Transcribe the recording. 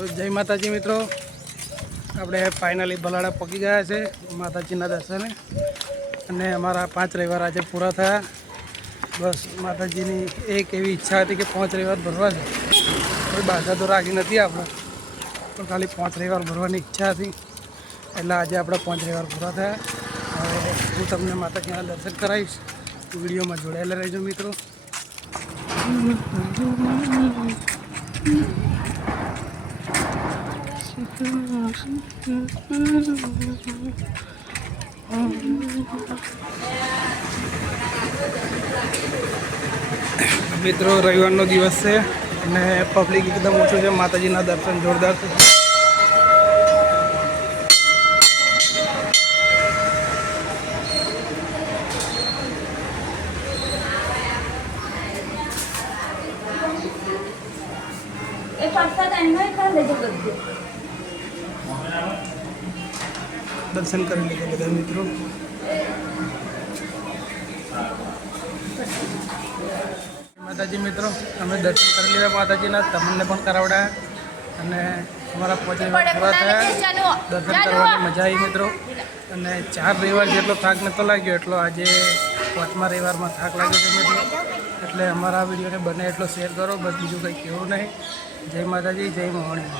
જય માતાજી મિત્રો, આપણે ફાઇનલી બલાડા પહોંચી ગયા છે માતાજીના દર્શને અને અમારા 5 રવિવાર આજે પૂરા થયા। બસ માતાજીની એક એવી ઈચ્છા હતી કે 5 રવિવાર ભરવા છે। કોઈ બાધા તો રાખી નથી આપણે, તો ખાલી 5 રવિવાર ભરવાની ઈચ્છા હતી એટલે આજે આપણે 5 રવિવાર પૂરા થયા। હવે હું તમને માતાજીના દર્શન કરાવીશ, વિડીયોમાં જોડાયેલા રહેજો મિત્રો। મિત્રો રવિવારનો દિવસ છે અને પબ્લિક એકદમ ઓછું છે, માતાજીના દર્શન જોરદાર છે। દર્શન કરી લીધા બધા મિત્રો। માતાજી મિત્રો, અમે દર્શન કરી લીધા માતાજીના, તમને પણ કરાવડાયા અને અમારા 5 રવિવાર પૂરા થયા। દર્શન કરવાની મજા આવી મિત્રો, અને 4 રવિવાર જેટલો થાક નહોતો લાગ્યો એટલો આજે 5મા રવિવારમાં થાક લાગ્યો છે મિત્રો। એટલે અમારા વિડીયોને બને એટલો શેર કરો, બસ બીજું કંઈ કહેવું નહીં। જય માતાજી, જય મોહણી।